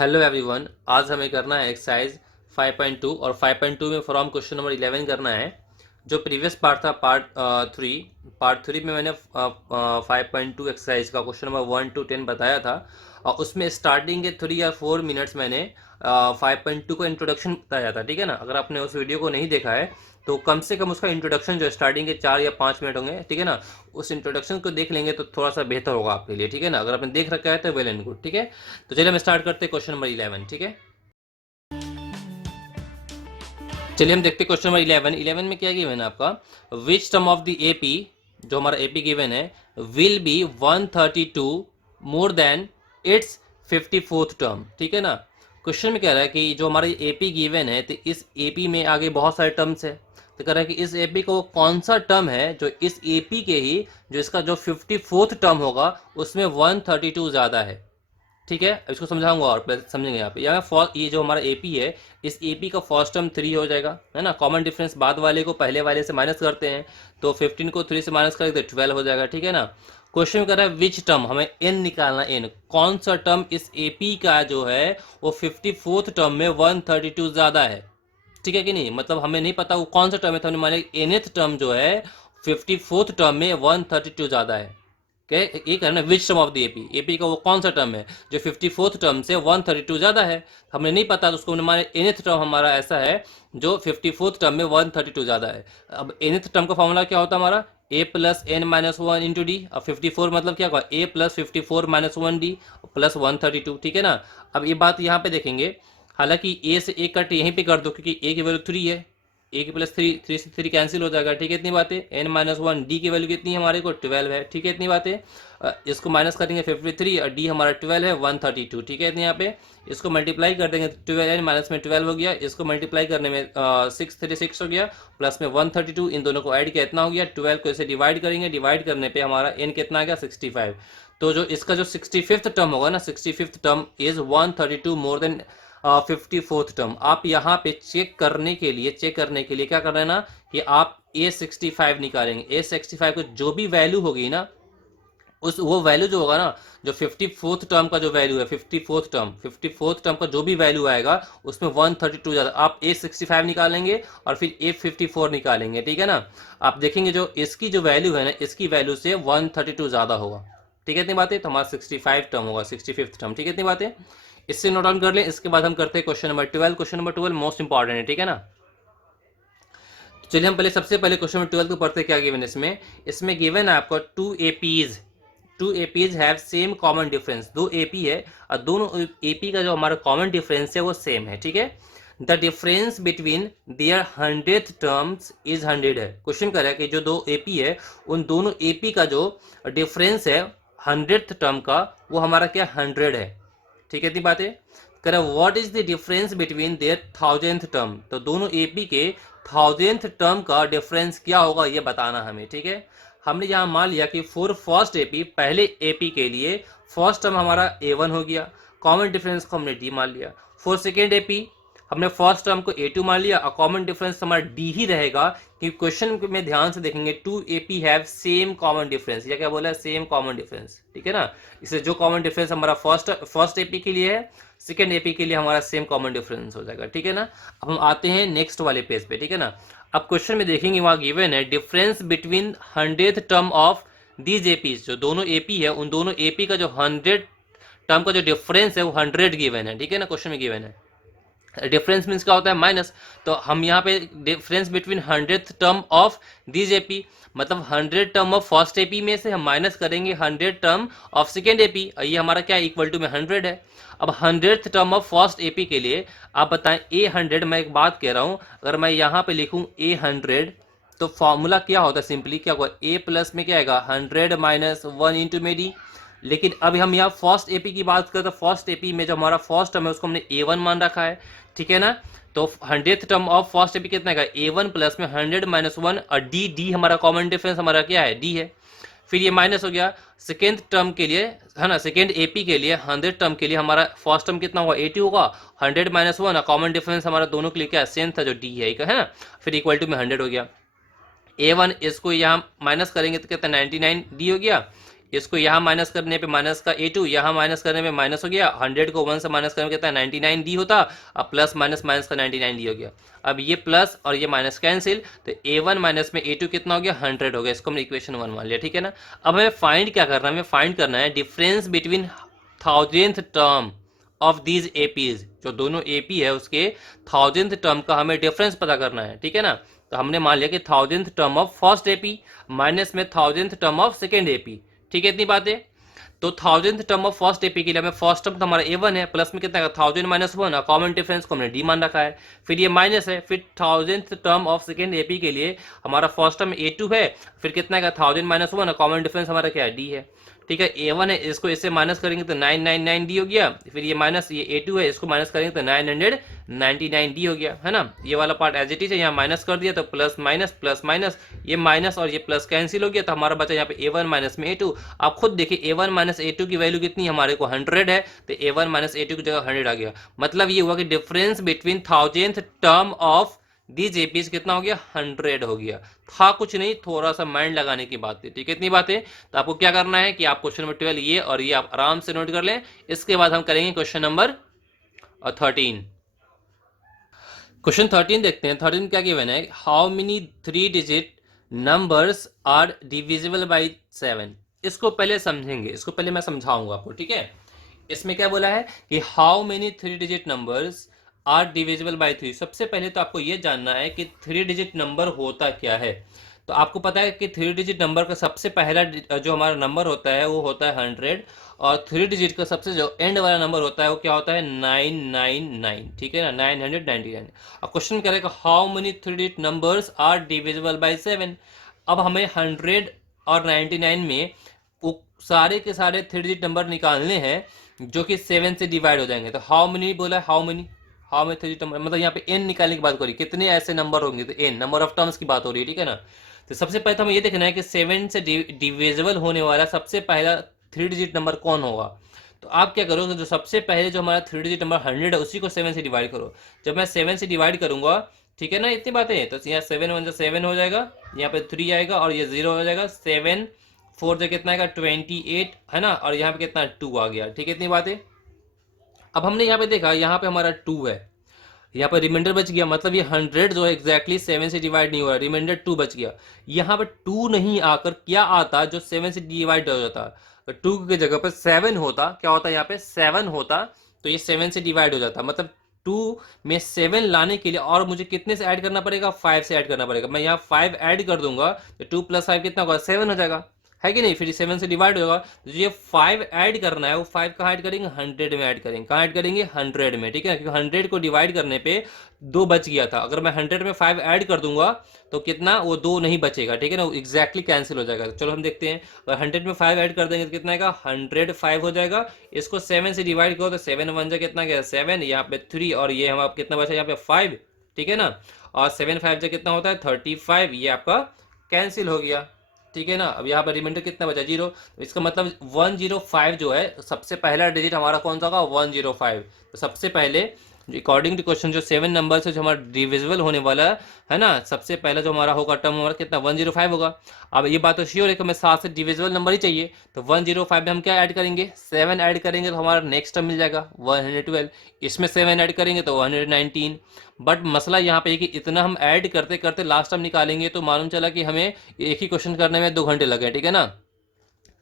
Hello everyone, आज हमें करना है एक्सरसाइज 5.2 और 5.2 में फ्रॉम क्वेश्चन नंबर 11 करना है। जो प्रीवियस पार्ट था पार्ट थ्री में मैंने 5.2 एक्सरसाइज का क्वेश्चन नंबर 1 to 10 बताया था और उसमें स्टार्टिंग के 3 या 4 मिनट्स मैंने 5.2 का इंट्रोडक्शन बताया था। ठीक है ना, अगर आपने उस वीडियो को नहीं देखा है तो कम से कम उसका इंट्रोडक्शन जो स्टार्टिंग के 4 या 5 मिनट होंगे, ठीक है ना, उस इंट्रोडक्शन को देख लेंगे तो थोड़ा सा बेहतर होगा आपके लिए। ठीक है ना, अगर आपने देख रखा है तो वेल एंड गुड। ठीक है, तो चलिए हम स्टार्ट करते हैं क्वेश्चन नंबर 11। ठीक है, चलिए हम देखते हैं क्वेश्चन नंबर 11 में क्या गिवन है आपका। Which term of the AP, जो हमारा एपी गिवन है, will be 132 more than it's 54th term. ठीक है ना, क्वेश्चन में कह रहा है कि जो हमारा एपी गिवन है तो इस एपी में आगे बहुत सारे टर्म्स है, तो कह रहा है कि इस एपी को कौन सा टर्म है जो इस एपी के ही जो इसका जो 54th टर्म होगा उसमें 132 ज्यादा है। ठीक है, इसको समझाऊंगा और पहले समझेंगे। यहाँ पे ये जो हमारा एपी है, इस एपी का फर्स्ट टर्म 3 हो जाएगा, है ना। कॉमन डिफरेंस बाद वाले को पहले वाले से माइनस करते हैं, तो 15 को 3 से माइनस करेंगे तो 12 हो जाएगा। ठीक है ना, क्वेश्चन कर रहा है विच टर्म, हमें एन निकालना। एन कौन सा टर्म इस एपी का जो है वो 54th टर्म में 132 ज्यादा है। ठीक है कि नहीं, मतलब हमें नहीं पता वो कौन सा टर्म है, तो हमने माने एनथ टर्म जो है 54th टर्म में 132 ज्यादा है। ये करना which term of the AP, AP का वो कौन सा टर्म है जो 54th टर्म से 132 ज्यादा है। हमने नहीं पता तो उसको हमारे एनथ टर्म हमारा ऐसा है जो 54th टर्म में 132 ज्यादा है। अब एनथ टर्म का फॉर्मूला क्या होता है हमारा, a plus n minus one into D. अब 54 मतलब क्या होगा, a plus 54 minus one D plus 132। ठीक है ना, अब ये बात यहाँ पे देखेंगे, हालांकि a से a कट यहीं पे कर दो क्योंकि a की वैल्यू 3 है, ए की प्लस 3, 3 से 3 कैंसिल हो जाएगा। ठीक है, इतनी बातें। एन माइनस वन, डी की वैल्यू कितनी है हमारे को, 12 है। ठीक है, इतनी बातें। इसको माइनस करेंगे 53 और डी हमारा 12 है, 132। ठीक है, इतने यहाँ पे इसको मल्टीप्लाई कर देंगे, 12 एन माइनस में 12 हो गया, इसको मल्टीप्लाई करने में 636 हो गया, प्लस में 132, इन दोनों को ऐड किया इतना हो गया। 12 को इसे डिवाइड करेंगे, डिवाइड करने पे हमारा एन कितना आ गया, 65। तो जो इसका जो 65th टर्म होगा ना, 65th term is 132 more than 54th term. आप यहाँ पे चेक करने के लिए क्या करना है ना, कि आप A65 निकालेंगे। A65 को जो भी वैल्यू होगी ना, उस वो वैल्यू जो होगा ना, जो 54th टर्म का जो वैल्यू है, 54th टर्म का जो भी वैल्यू आएगा उसमें 132 ज्यादा, आप A65 निकालेंगे और फिर A54 निकालेंगे। ठीक है ना, आप देखेंगे जो इसकी जो वैल्यू है ना, इसकी वैल्यू से 132 ज्यादा होगा। ठीक है, इतनी बातें। तो हमारा 65 टर्म होगा, 65th टर्म। ठीक है, इतनी बातें, इससे नोट डाउन कर लें। इसके बाद हम करते हैं question number 12। Question number 12 most important है। ठीक है ना, तो चलिए हम सबसे पहले क्वेश्चन नंबर 12 को पढ़ते हैं। क्या गिवन है इसमें, गिवन है आपको two APs have same common difference. दो एपी है और दोनों एपी का जो हमारा कॉमन डिफरेंस है वो सेम है। ठीक है, the difference between their 100th terms is 100 है। क्वेश्चन कर रहा है कि जो दो एपी है उन दोनों एपी का जो डिफरेंस है 100th टर्म का वो हमारा क्या 100 है। ठीक है, इतनी बातें। कह रहा what is the difference between their 1000th term, तो दोनों एपी के 1000th टर्म का डिफरेंस क्या होगा ये बताना हमें। ठीक है, हमने यहाँ मान लिया कि फॉर फर्स्ट एपी, पहले एपी के लिए फर्स्ट टर्म हमारा A1 हो गया, कॉमन डिफरेंस को हमने D मान लिया। फॉर सेकेंड एपी हमने फर्स्ट टर्म को A2 मान लिया और कॉमन डिफरेंस हमारा D ही रहेगा, क्योंकि क्वेश्चन में ध्यान से देखेंगे two AP have same common difference, या क्या बोला है, सेम कॉमन डिफरेंस। ठीक है ना, इससे जो कॉमन डिफरेंस हमारा फर्स्ट एपी के लिए है, सेकेंड एपी के लिए हमारा सेम कॉमन डिफरेंस हो जाएगा। ठीक है ना, अब हम आते हैं नेक्स्ट वाले पेज पे। ठीक है ना, अब क्वेश्चन में देखेंगे वहां गिवन है difference between 100th term of these AP, जो दोनों एपी है उन दोनों एपी का जो 100 टर्म का जो डिफरेंस है वो 100 गिवन है। ठीक है ना, क्वेश्चन में गिवन है डिफरेंस मीन्स क्या होता है, माइनस। तो हम यहाँ पे difference between 100th term of these AP, मतलब 100 टर्म ऑफ फर्स्ट एपी में से हम माइनस करेंगे 100 टर्म ऑफ सेकेंड एपी, ये हमारा क्या इक्वल टू में 100 है। अब 100th term of first AP के लिए आप बताएं A100, मैं एक बात कह रहा हूं, अगर मैं यहाँ पे लिखूं A100 तो फॉर्मूला क्या होता है, सिंपली क्या होगा, A प्लस में क्या आएगा 100 माइनस 1 इंटू में डी। लेकिन अब हम यहाँ फर्स्ट एपी की बात करें तो फर्स्ट एपी में जो हमारा फर्स्ट टर्म है उसको हमने A1 मान रखा है। ठीक है ना, तो 100th term of first AP कितना है, A1 प्लस में 100 माइनस 1 और डी हमारा कॉमन डिफरेंस हमारा क्या है, डी है। फिर ये माइनस हो गया सेकेंड टर्म के लिए, है ना, सेकेंड एपी के लिए 100 टर्म के लिए हमारा फर्स्ट टर्म कितना होगा 80 होगा, 100 माइनस 1 कॉमन डिफरेंस हमारा दोनों के लिए क्या सेम था जो डी है ना, फिर इक्वल टू में 100 हो गया। A1 इसको यहाँ माइनस करेंगे तो कितना 99 डी हो गया, इसको यहाँ माइनस करने पे माइनस का A2, यहाँ माइनस करने पे माइनस हो गया, 100 को 1 से माइनस करने पे कितना 99D होता, अब प्लस माइनस माइनस का 99D हो गया। अब ये प्लस और ये माइनस कैंसिल, तो A1 माइनस में A2 कितना हो गया 100 हो गया। इसको हमने इक्वेशन 1 मान लिया, ठीक है ना। अब हमें फाइंड क्या करना है, हमें फाइंड करना है difference between 1000th term of these APs, जो दोनों एपी है उसके 1000th टर्म का हमें डिफरेंस पता करना है, ठीक है ना। तो हमने मान लिया कि 1000th term of first AP minus में 1000th term of second AP, ठीक है, इतनी बातें। तो 1000th term of first AP के लिए हमें फर्स्ट टर्म तो हमारा A1 है, प्लस में कितना 1000 माइनस 1, कॉमन डिफरेंस को हमने D मान रखा है, फिर ये माइनस है, फिर 1000th term of second AP के लिए हमारा फर्स्ट टर्म A2 है, फिर कितना है 1000 माइनस 1, कॉमन डिफरेंस हमारा क्या है D है, ठीक है। A1 है, इसको इससे माइनस करेंगे तो 999D हो गया, फिर ये माइनस ये A2 है, इसको माइनस करेंगे तो 999D हो गया, है ना। ये वाला पार्ट एज इट इज है, यहाँ माइनस कर दिया तो प्लस माइनस, ये माइनस और ये प्लस कैंसिल हो गया, तो हमारा बचा यहाँ पे A1 माइनस में A2। आप खुद देखिए A1 माइनस A2 की वैल्यू कितनी हमारे को 100 है, तो A1 माइनस A2 की जगह 100 आ गया। मतलब ये हुआ कि difference between 1000th term of these APs कितना हो गया 100 हो गया। था कुछ नहीं, थोड़ा सा माइंड लगाने की बात थी, ठीक है, इतनी बातें। तो आपको क्या करना है कि आप क्वेश्चन नंबर 12 ये और ये आप आराम से नोट कर लें। इसके बाद हम करेंगे क्वेश्चन नंबर 13। क्वेश्चन 13 देखते हैं। 13 क्या गिवन है, how many 3 digit numbers are divisible by 7। इसको पहले समझेंगे, इसको पहले मैं समझाऊंगा आपको, ठीक है। इसमें क्या बोला है कि how many 3 digit numbers are divisible by 3। सबसे पहले तो आपको यह जानना है कि 3 डिजिट नंबर होता क्या है। तो आपको पता है कि 3 डिजिट नंबर का सबसे पहला जो हमारा नंबर होता है वो होता है 100, और 3 डिजिट का सबसे जो एंड वाला नंबर होता है वो क्या होता है 999, ठीक है ना, 999। अब क्वेश्चन करेगा how many 3 digit numbers are divisible by 7। अब हमें 100 और 99 में वो सारे के सारे 3 डिजिट नंबर निकालने हैं जो कि 7 से डिवाइड हो जाएंगे। तो हाउ मेनी बोला है, हाउ मेनी 3 डिजिट नंबर, मतलब यहाँ पे n निकालने की बात हो रही है, कितने ऐसे नंबर होंगे, तो n नंबर ऑफ टर्म्स की बात हो रही है, ठीक है ना। तो सबसे पहले तो हमें ये देखना है कि 7 से डिविजिबल होने वाला सबसे पहला 3 डिजिट नंबर कौन होगा। तो आप क्या करोगे, जो सबसे पहले जो हमारा 3 डिजिट नंबर 100 है उसी को 7 से डिवाइड करो। जब मैं 7 से डिवाइड करूंगा, ठीक है ना, इतनी बातें, तो यहाँ 7 1 7 हो जाएगा, यहाँ पे 3 आएगा और ये 0 हो जाएगा, 7 4 जो कितना आएगा 28, है ना, और यहाँ पे कितना 2 आ गया, ठीक है, इतनी बातें। अब हमने यहाँ पे देखा, यहाँ पे हमारा 2 है, यहाँ पर रिमाइंडर बच गया, मतलब ये 100 जो है एग्जैक्टली 7 से डिवाइड नहीं हो रहा, रिमाइंडर 2 बच गया। यहाँ पर 2 नहीं आकर क्या आता जो 7 से डिवाइड हो जाता, तो 2 की जगह पर 7 होता, क्या होता यहाँ पे 7 होता, तो ये 7 से डिवाइड हो जाता। मतलब 2 में 7 लाने के लिए और मुझे कितने से ऐड करना पड़ेगा, 5 से ऐड करना पड़ेगा। मैं यहाँ 5 ऐड कर दूंगा तो 2 + 5 कितना होगा 7 हो जाएगा, है कि नहीं, फिर 7 से डिवाइड होगा। तो ये 5 ऐड करना है, वो 5 कहाँ ऐड करेंगे 100 में ऐड करेंगे, कहाँ ऐड करेंगे 100 में, ठीक है, क्योंकि 100 को डिवाइड करने पे 2 बच गया था। अगर मैं 100 में 5 ऐड कर दूंगा तो कितना, वो 2 नहीं बचेगा, ठीक है ना, वो एग्जैक्टली कैंसिल हो जाएगा। चलो हम देखते हैं, अगर 100 में 5 ऐड कर देंगे तो कितना आएगा 105 हो जाएगा। इसको 7 से डिवाइड करो तो 7 1 कितना गया 7, यहाँ पे 3 और ये हम कितना बचा यहाँ पे 5, ठीक है ना, और 7 5 कितना होता है 35, ये आपका कैंसिल हो गया, ठीक है ना। अब यहाँ पर रिमाइंडर कितना बचा 0, तो इसका मतलब 105 जो है सबसे पहला डिजिट हमारा कौन सा होगा 105। तो सबसे पहले अकॉर्डिंग टू क्वेश्चन जो 7 नंबर से जो हमारा डिविजिबल होने वाला है ना, सबसे पहला जो हमारा होगा टर्म हमारा कितना 105 होगा। अब ये बात तो श्योर है कि हमें 7 से डिविजिबल नंबर ही चाहिए, तो 105 में हम क्या ऐड करेंगे 7 ऐड करेंगे तो हमारा नेक्स्ट टर्म मिल जाएगा 112। इसमें 7 ऐड करेंगे तो 119। बट मसला यहाँ पे है कि इतना हम ऐड करते करते लास्ट टर्म निकालेंगे तो मालूम चला कि हमें एक ही क्वेश्चन करने में 2 घंटे लगे, ठीक है ना।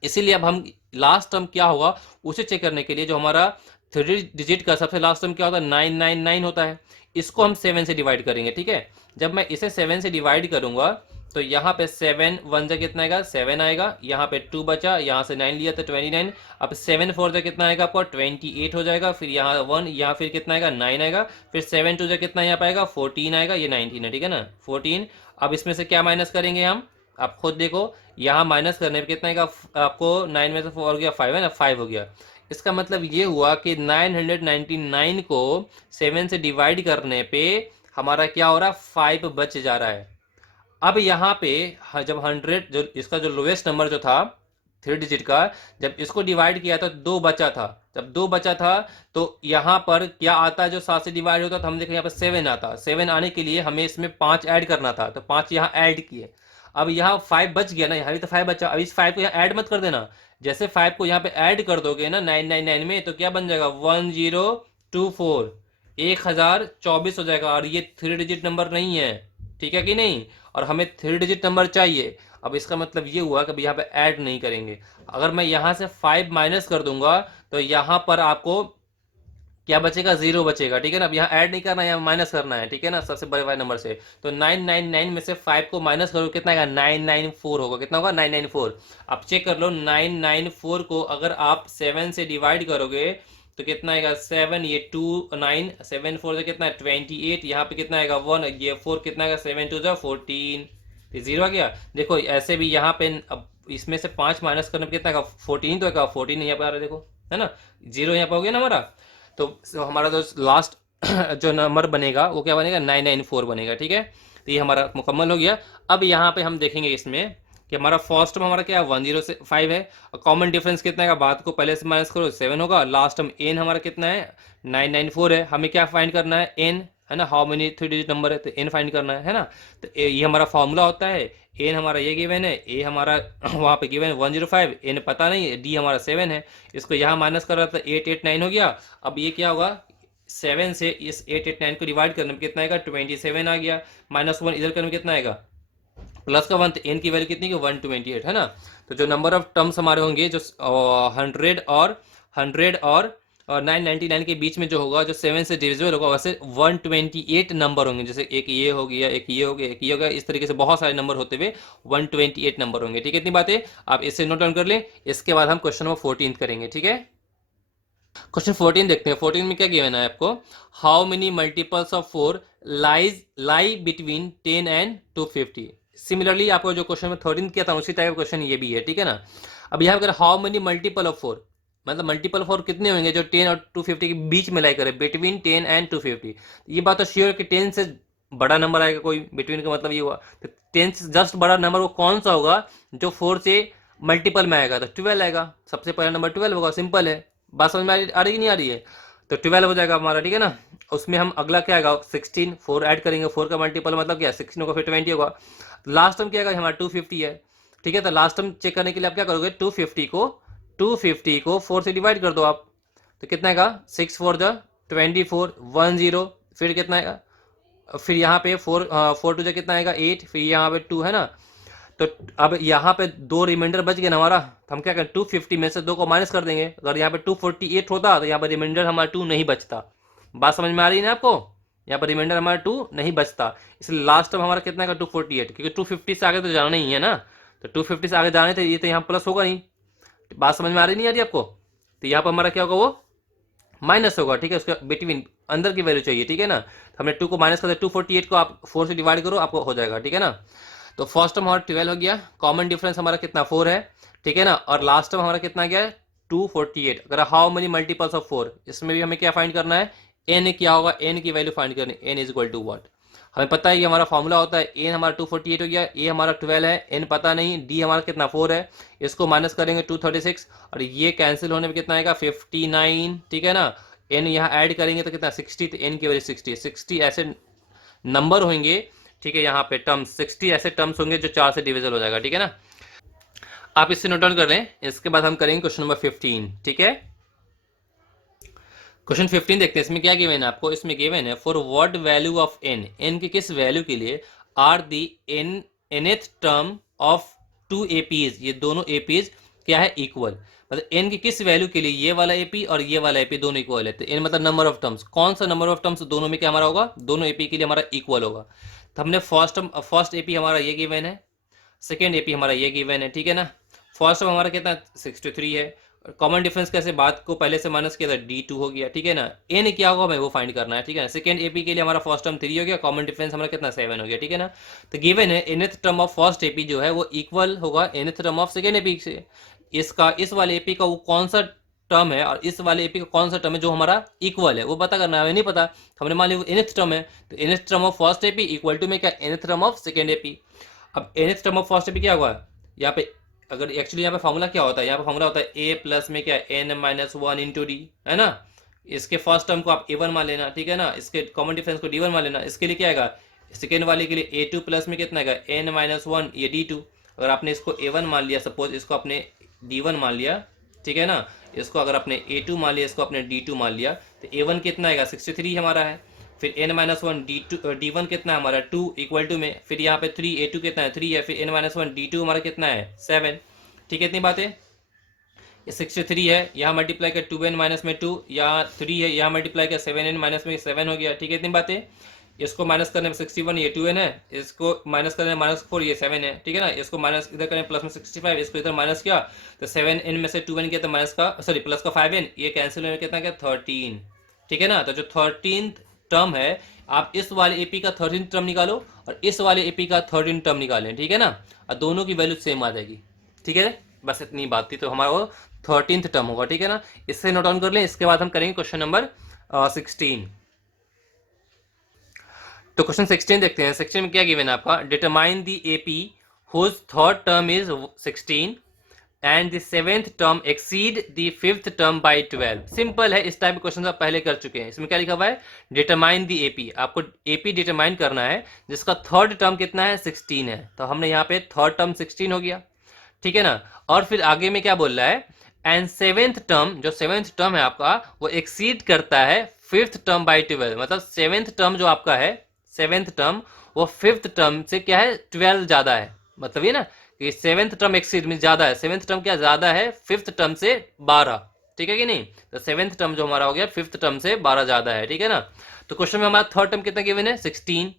इसीलिए अब हम लास्ट टर्म क्या होगा उसे चेक करने के लिए जो हमारा 3 डिजिट का सबसे लास्ट टर्म क्या होता है 999 होता है, इसको हम 7 से डिवाइड करेंगे, ठीक है। जब मैं इसे 7 से डिवाइड करूंगा तो यहाँ पे 7 1 कितना आएगा 7 आएगा, यहाँ पे 2 बचा, यहाँ से 9 लिया तो 29। अब 7 4 कितना आएगा आपको 28 हो जाएगा, फिर यहाँ 1, यहाँ फिर कितना आएगा 9 आएगा, फिर 7 2 कितना यहाँ पाएगा 14 आएगा, ये 19 है, ठीक है ना 14। अब इसमें से क्या माइनस करेंगे हम, आप खुद देखो, यहाँ माइनस करने पे कितना आएगा आपको 9 में से 4 हो गया 5 है ना, 5 हो गया। इसका मतलब ये हुआ कि 999 को 7 से डिवाइड करने पे हमारा क्या हो रहा है 5 बच जा रहा है। अब यहाँ पे जब 100 जो इसका जो लोएस्ट नंबर जो था 3 डिजिट का, जब इसको डिवाइड किया तो 2 बचा था, जब 2 बचा था तो यहाँ पर क्या आता है जो 7 से डिवाइड होता, तो हम देखें यहाँ पर 7 आता। 7 आने के लिए हमें इसमें 5 ऐड करना था, तो 5 यहाँ ऐड किए। अब यहाँ 5 बच गया ना, यहाँ भी तो 5 बचा, अब इस 5 को यहाँ ऐड मत कर देना। जैसे 5 को यहाँ पे ऐड कर दोगे ना 999 में, तो क्या बन जाएगा 1024, 1024 हो जाएगा। और ये 3 डिजिट नंबर नहीं है, ठीक है कि नहीं, और हमें 3 डिजिट नंबर चाहिए। अब इसका मतलब ये हुआ कि यहाँ पे ऐड नहीं करेंगे। अगर मैं यहाँ से 5 माइनस कर दूंगा तो यहाँ पर आपको क्या बचेगा, 0 बचेगा, ठीक है ना। अब यहाँ ऐड नहीं करना है, यहाँ माइनस करना है, ठीक है ना, सबसे बड़े वाले नंबर से। तो 999 में से 5 को माइनस करो, कितना आएगा 994 होगा। कितना होगा 994। अब चेक कर लो, 994 को अगर आप 7 से डिवाइड करोगे तो कितना आएगा 7, ये 2 9 7 4 से कितना है 28, यहाँ पे कितना आएगा 1, ये 4 कितना आएगा 7 2 14, 0 आ गया। देखो ऐसे भी यहाँ पे अब इसमें से 5 माइनस करने पे कितना आएगा 14, तो आएगा 14 यहाँ पे आ रहा है, देखो है ना, 0 यहाँ पे हो गया ना हमारा। तो हमारा जो लास्ट जो नंबर बनेगा वो क्या बनेगा 994 बनेगा, ठीक है। तो ये हमारा मुकम्मल हो गया। अब यहाँ पे हम देखेंगे इसमें कि हमारा फर्स्ट टर्म हमारा क्या है 105 है, और कॉमन डिफरेंस कितना है, बाद को पहले से माइनस करो 7 होगा। लास्ट टर्म एन हमारा कितना है 994 है। हमें क्या फाइंड करना है एन, है ना, हाउ मेनी 3 डिजिट नंबर है, तो एन फाइंड करना है ना। तो ये हमारा फॉर्मूला होता है, एन हमारा ये गिवन है, ए हमारा वहाँ पे गिवन है 105, एन पता नहीं है, डी हमारा 7 है। इसको यहाँ माइनस कर रहा था 889 हो गया। अब ये क्या होगा 7 से इस 889 को डिवाइड करने में कितना आएगा 27 आ गया, -1 इधर करने में कितना आएगा प्लस का 1, तो एन की वैल्यू कितनी की 128 है ना। तो जो नंबर ऑफ टर्म्स हमारे होंगे जो 100 और 999 के बीच में जो होगा, जो 7 से डिविजिबल होगा, वैसे 128 नंबर होंगे। जैसे एक ये हो गया, एक ये हो गया, एक ये हो गया, इस तरीके से बहुत सारे नंबर होते हुए 128 नंबर होंगे, ठीक है। इतनी बातें आप इससे नोट डाउन कर लें। इसके बाद हम क्वेश्चन नंबर 14 करेंगे, ठीक है। क्वेश्चन 14 देखते हैं। 14 में क्या गिवन है आपको, how many multiples of 4 lie between 10 and 250। Similarly आपको जो क्वेश्चन में 13 किया था उसी टाइप का क्वेश्चन ये भी है, ठीक है ना। अब यहाँ पर हाउ मेनी मल्टीपल ऑफ 4, मतलब मल्टीपल 4 कितने होंगे जो 10 और 250 के बीच में लाई करे, बिटवीन 10 एंड 250। ये बात तो श्योर कि 10 से बड़ा नंबर आएगा कोई, बिटवीन का मतलब ये हुआ। तो 10 से जस्ट बड़ा नंबर वो कौन सा होगा जो 4 से मल्टीपल में आएगा, तो 12 आएगा। सबसे पहला नंबर 12 होगा, सिंपल है। बात समझ में आ रही कि नहीं आ रही है, तो 12 हो जाएगा हमारा, ठीक है ना। उसमें हम अगला क्या आएगा 16, 4 ऐड करेंगे, 4 का मल्टीपल मतलब क्या 16 होगा, फिर 20 होगा। लास्ट टर्म क्या आएगा हमारा 250 है, ठीक है। तो लास्ट टर्म चेक करने के लिए आप क्या करोगे 250 को 4 से डिवाइड कर दो आप, तो कितना आएगा 6 4 जा 24 10, फिर कितना आएगा, फिर यहाँ पे 4 2 जा कितना आएगा 8, फिर यहाँ पे 2 है ना। तो अब यहाँ पे 2 रिमाइंडर बच गया ना हमारा, तो हम क्या करें 250 में से 2 को माइनस कर देंगे। अगर यहाँ पे 248 होता तो यहाँ पे रिमाइंडर हमारा 2 नहीं बचता। बात समझ में आ रही है ना आपको, यहाँ पर रिमाइंडर हमारा 2 नहीं बचता, इसलिए लास्ट टर्म हमारा कितना का 248, क्योंकि 250 से आगे तो जाना ही है ना। तो 250 से आगे जाने थे, ये तो यहाँ प्लस होगा नहीं। बात समझ में आ रही नहीं आ रही आपको, तो यहाँ पर हमारा क्या होगा वो माइनस होगा, ठीक है। उसका बिटवीन अंदर की वैल्यू चाहिए, ठीक है ना। तो हमने 2 को माइनस कर दिया, 248 को आप 4 से डिवाइड करो, आपको हो जाएगा, ठीक है ना। तो फर्स्ट टर्म हमारा 12 हो गया, कॉमन डिफरेंस हमारा कितना 4 है, ठीक है ना। और लास्ट टर्म हमारा कितना गया 248। अगर हाउ मेनी मल्टीपल्स ऑफ 4, इसमें भी हमें क्या फाइंड करना है, एन क्या होगा, एन की वैल्यू फाइंड करनी, n is equal to what. हमें पता है कि हमारा फॉर्मूला होता है, एन हमारा 248 हो गया, ए हमारा 12 है, एन पता नहीं, डी हमारा कितना 4 है, इसको माइनस करेंगे 236, और ये कैंसिल होने में कितना आएगा 59, ठीक है ना। एन यहाँ ऐड करेंगे तो कितना 60, तो एन की वैल्यू 60 ऐसे नंबर होंगे, ठीक है। यहाँ पे टर्म्स 60 ऐसे टर्म्स होंगे जो 4 से डिविजल हो जाएगा, ठीक है ना। आप इससे नोट डाउन कर लें। इसके बाद हम करेंगे क्वेश्चन नंबर 15, ठीक है। क्वेश्चन 15 देखते हैं, इसमें क्या गिवन है आपको, इसमें गिवन है for what value of n, n के किस वैल्यू के लिए are the nth term of 2 APs, ये दोनों एपीज क्या है इक्वल, मतलब एन की किस वैल्यू के लिए ये वाला एपी और ये वाला एपी दोनों इक्वल है। तो एन मतलब नंबर ऑफ टर्म्स, कौन सा नंबर ऑफ टर्म्स दोनों में क्या हमारा होगा, दोनों एपी के लिए हमारा इक्वल होगा। तो हमने फर्स्ट एपी हमारा ये गिवन है, सेकेंड एपी हमारा ये गिवन है, ठीक है ना। फर्स्ट टर्म हमारा कितना 63 है, कॉमन डिफरेंस कैसे बात को पहले से माइनस किया था D2 हो गया, ठीक है ना। एन क्या होगा हमें वो फाइंड करना है, ठीक है ना। सेकंड एपी के लिए हमारा फर्स्ट टर्म 3 हो गया, कॉमन डिफरेंस हमारा कितना 7 हो गया, ठीक है ना। तो गिवन है nth term of first AP जो है वो इक्वल होगा nth term of second AP से। इसका इस वाले एपी का वो कौन सा टर्म है और इस वाले एपी का कौन सा टर्म है जो हमारा इक्वल है, वो पता करना है, हमें नहीं पता। तो हमने मान लिया nth टर्म है, तो nth term of first AP equal to में क्या nth term of second AP. अब nth term of first AP क्या हुआ यहाँ पे, अगर एक्चुअली यहाँ पे फॉर्मूला क्या होता है, यहाँ पे फॉर्मूला होता है a प्लस में क्या n माइनस 1 इंटू डी, है ना। इसके फर्स्ट टर्म को आप a1 मान लेना, ठीक है ना। इसके कॉमन डिफरेंस को d1 मान लेना। इसके लिए क्या आएगा सेकेंड वाले के लिए A2 प्लस में कितना आएगा n-1, ये D2। अगर आपने इसको A1 मान लिया, सपोज इसको आपने D1 मान लिया, ठीक है ना, इसको अगर आपने A2 मान लिया, इसको आपने D2 मान लिया, तो A1 कितना आएगा 63 हमारा है, फिर n-1 D1 कितना है हमारा 2 इक्वल टू में, फिर यहाँ पे 3 A2 कितना है 3 है, फिर n-1 D2 हमारा कितना है 7। ठीक है, इतनी बातें। ये 63 है, यहाँ मल्टीप्लाई कर 2n माइनस में 2, यहाँ 3 है, यहाँ मल्टीप्लाई कर 7n माइनस में 7 हो गया। ठीक है, इतनी बातें। इसको माइनस करने में 61, ये 2n है, इसको माइनस करने में -4, ये 7 है। ठीक है ना, इसको माइनस इधर करें प्लस में 65, इसको इधर माइनस किया तो 7n में से 2n किया तो माइनस का सॉरी प्लस का 5n, ये कैंसिल होने में कितना क्या 13। ठीक है ना, तो जो 13th टर्म है, आप इस वाले एपी का 13th टर्म निकालो और इस वाले एपी का 13th टर्म निकालें। ठीक है ना, और दोनों की वैल्यू सेम आ जाएगी। ठीक है, बस इतनी बात थी, तो हमारा वो 13th टर्म होगा। ठीक है ना, इससे नोट डाउन कर लें। इसके बाद हम करेंगे क्वेश्चन नंबर 16। तो क्वेश्चन 16 देखते हैं। 16 में क्या गिवन है आपका, determine the AP whose third term is 16 and the seventh term exceed the fifth term by 12। Simple है, इस टाइप के क्वेश्चन आप पहले कर चुके हैं। इसमें क्या लिखा हुआ है, डिटरमाइन द एपी, आपको एपी डिटरमाइन करना है जिसका थर्ड टर्म कितना है 16 है, तो हमने यहाँ पे थर्ड टर्म 16 हो गया। ठीक है ना, और फिर आगे में क्या बोल रहा है, एंड सेवेंथ टर्म, जो सेवेंथ टर्म है आपका वो एक्सीड करता है फिफ्थ टर्म बाय 12। मतलब सेवेंथ टर्म जो आपका है, सेवेंथ टर्म वो फिफ्थ टर्म से क्या है 12 ज्यादा है। मतलब ये ना कि सेवेंथ टर्म एक्सीड में ज्यादा है, सेवेंथ टर्म क्या ज्यादा है फिफ्थ टर्म से 12। ठीक है कि नहीं, तो सेवेंथ टर्म जो हमारा हो गया फिफ्थ टर्म से 12 ज्यादा है। ठीक है ना, तो क्वेश्चन में हमारा थर्ड टर्म कितना गिवन है 16।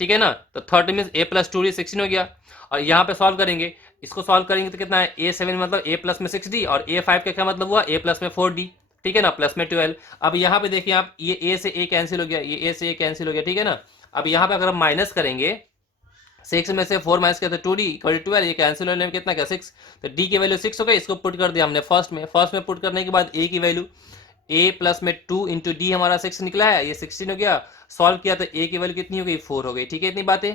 ठीक है ना, तो third term a plus 2d 16 हो गया। और यहाँ पे सॉल्व करेंगे, इसको सॉल्व करेंगे तो कितना है a7 मतलब a प्लस में 6d और a5 का क्या मतलब हुआ a प्लस में 4d। ठीक है ना, प्लस में 12। अब यहाँ पे देखिए आप, ये a से a कैंसिल हो गया, ये a से a कैंसिल हो गया। ठीक है ना, अब यहाँ पे अगर हम माइनस करेंगे 6 में से 4 माइनस किया तो 2d इक्वल टू 12, ये कैंसिल होने में कितना क्या 6, तो d की वैल्यू 6 हो गई। इसको पुट कर दिया हमने फर्स्ट में पुट करने के बाद a की वैल्यू a प्लस में 2 इंटू डी हमारा 6 निकला है, ये 16 हो गया। सॉल्व किया तो a की वैल्यू कितनी हो गई 4 हो गई। ठीक है, इतनी बातें।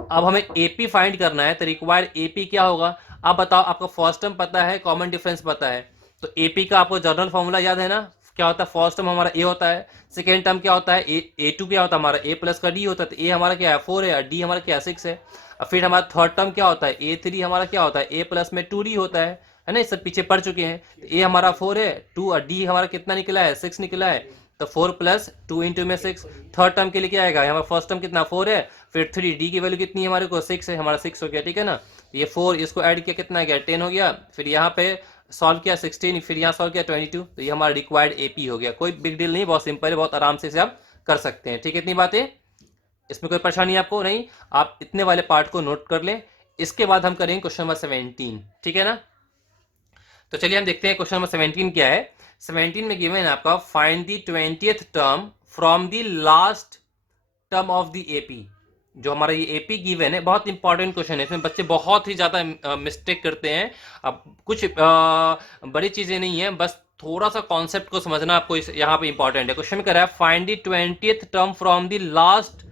अब हमें AP फाइंड करना है, तो रिक्वायर्ड AP क्या होगा। आप बताओ, आपको फर्स्ट टर्म पता है, कॉमन डिफरेंस पता है, तो AP का आपको जनरल फॉर्मूला याद है ना, क्या होता है, फर्स्ट टर्म हमारा a होता है, सेकेंड टर्म क्या होता है A2 क्या होता है हमारा a प्लस का d होता है, तो a हमारा क्या है 4 है और d हमारा क्या है 6 है। और फिर हमारा थर्ड टर्म क्या होता है A3 हमारा क्या होता है a प्लस में 2d होता है ना, इस सब पीछे पढ़ चुके हैं। तो a हमारा 4 है, 2 और d हमारा कितना निकला है 6 निकला है, तो 4 प्लस 2 इंटू में 6। थर्ड टर्म के लिए क्या आएगा, हमारा फर्स्ट टर्म कितना 4 है, फिर 3 डी की वैल्यू कितनी है हमारे को 6 है, हमारा 6 हो गया। ठीक है ना, ये 4 इसको ऐड किया कितना गया 10 हो गया। फिर यहाँ पे सॉल्व किया 16, फिर यहाँ सॉल्व किया 22, तो ये हमारा रिक्वायर्ड एपी हो गया। कोई बिग डील नहीं, बहुत सिंपल है, बहुत आराम से इसे आप कर सकते हैं। ठीक है, इतनी बातें, इसमें कोई परेशानी आपको नहीं, आप इतने वाले पार्ट को नोट कर लें। इसके बाद हम करेंगे क्वेश्चन नंबर 17। ठीक है ना, तो चलिए हम देखते हैं क्वेश्चन नंबर 17 क्या है। 17 में गिवन है आपका, find the 20th term from the last term of the AP. जो हमारा ये एपी गिवन है, बहुत इंपॉर्टेंट क्वेश्चन है, इसमें बच्चे बहुत ही ज्यादा मिस्टेक करते हैं। अब कुछ बड़ी चीजें नहीं है, बस थोड़ा सा कॉन्सेप्ट को समझना आपको यहाँ पे इंपॉर्टेंट है। क्वेश्चन में कह रहा है, find the 20th term from the last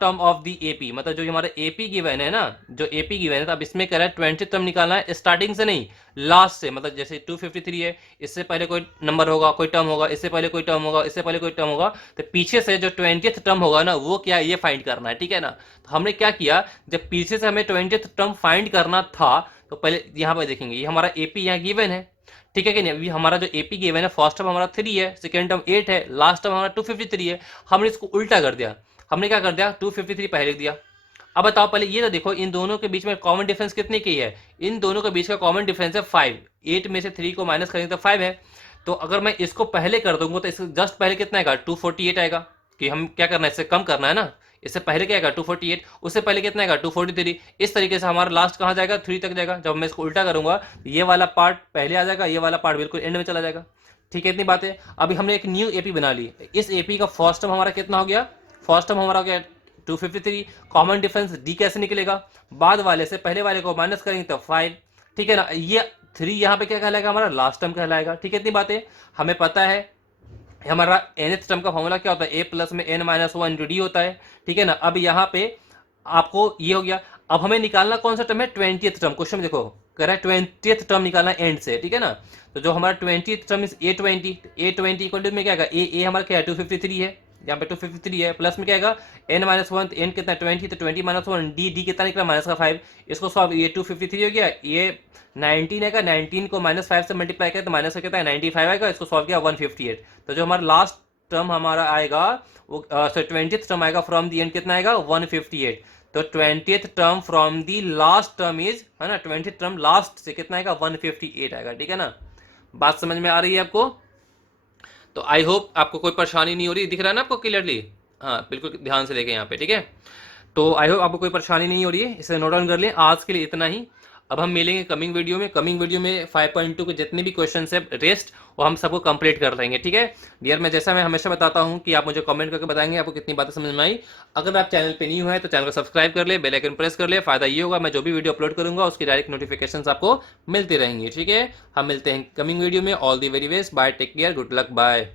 term of the AP. मतलब जो हमारा एपी गिवन है ना, जो एपी गिवन है, तो अब इसमें कह रहा है 20th टर्म निकालना है स्टार्टिंग से नहीं, लास्ट से। मतलब जैसे 253 है, इससे पहले कोई नंबर होगा, कोई टर्म होगा, इससे पहले कोई टर्म होगा, इससे पहले कोई टर्म होगा, तो पीछे से जो 20th टर्म होगा ना, वो क्या है ये फाइंड करना है। ठीक है ना, तो हमने क्या किया, जब पीछे से हमें 20th टर्म फाइंड करना था, तो पहले यहाँ पर देखेंगे, ये हमारा एपी यहाँ गिवन है। ठीक है कि नहीं, अभी हमारा जो एपी गिवन है, फर्स्ट टर्म हमारा 3 है, सेकेंड टर्म 8 है, लास्ट टर्म हमारा 253 है। हमने इसको उल्टा कर दिया, हमने क्या कर दिया 253 पहले लिख दिया। अब बताओ पहले ये तो देखो, इन दोनों के बीच में कॉमन डिफरेंस कितने की है, इन दोनों के बीच का कॉमन डिफरेंस है 5। 8 में से 3 को माइनस करेंगे तो 5 है। तो अगर मैं इसको पहले कर दूंगा तो इसको जस्ट पहले कितना आएगा 248 आएगा, कि हम क्या करना है, इससे कम करना है ना, इससे पहले क्या आएगा 248, उससे पहले कितना आएगा 243। इस तरीके से हमारा लास्ट कहाँ जाएगा 3 तक जाएगा। जब मैं इसको उल्टा करूंगा, ये वाला पार्ट पहले आ जाएगा, ये वाला पार्ट बिल्कुल एंड में चला जाएगा। ठीक है, इतनी बात है। अभी हमने एक न्यू एपी बना ली, इस एपी का फर्स्ट टर्म हमारा कितना हो गया, फर्स्ट टर्म हमारा हो गया 253। कॉमन डिफरेंस डी कैसे निकलेगा, बाद वाले से पहले वाले को माइनस करेंगे तो 5। ठीक है ना, ये 3 यहाँ पे क्या कहलाएगा हमारा लास्ट टर्म कहलाएगा। ठीक है, इतनी बातें हमें पता है। हमारा nth टर्म का फॉर्मूला क्या होता है, a प्लस में n-1 इंटू डी होता है। ठीक है ना, अब यहाँ पे आपको ये हो गया। अब हमें निकालना कौन सा टर्म है 20th टर्म। क्वेश्चन में देखो कह रहा है 20th टर्म निकालना एंड से। ठीक है ना, तो जो हमारा 20th term is a20 equal to में क्या आएगा, a हमारा क्या है 253 है, यहाँ पे 253 है, प्लस में क्या आएगा n माइनस वन, एन कितना 20, तो 20 माइनस वन, डी कितना निकला माइनस का 5, इसको सॉल्व, ये 253 हो गया, ये 19 आएगा, 19 को माइनस 5 से मल्टीप्लाई करें तो माइनस का कितना है 95 आएगा, इसको सॉल्व किया 158, तो जो हमारा लास्ट टर्म हमारा आएगा वो 20th टर्म आएगा फ्रॉम दी एंड कितना आएगा 158, तो 20th term from the last term is, है ना, 20th टर्म लास्ट से कितना आएगा 158 आएगा, ठीक है ना, बात समझ में आ रही है आपको? तो आई होप आपको कोई परेशानी नहीं हो रही, दिख रहा है ना आपको क्लियरली? हाँ बिल्कुल ध्यान से देखें यहाँ पे, ठीक है। तो आई होप आपको कोई परेशानी नहीं हो रही है, इसे नोट डाउन कर लें। आज के लिए इतना ही, अब हम मिलेंगे कमिंग वीडियो में। कमिंग वीडियो में 5.2 के जितने भी क्वेश्चन है रेस्ट वो हम सबको कंप्लीट कर लेंगे, ठीक है डियर। मैं हमेशा बताता हूँ कि आप मुझे कमेंट करके बताएंगे आपको कितनी बातें समझ में आई। अगर आप चैनल पे न्यू है तो चैनल को सब्सक्राइब कर ले, बेल आइकन प्रेस कर ले। फायदा ये होगा मैं जो भी वीडियो अपलोड करूंगा उसकी डायरेक्ट नोटिफिकेशन आपको मिलती रहेंगी, ठीक है। हम मिलते हैं कमिंग वीडियो में। All the very best, bye, take care, good luck, bye.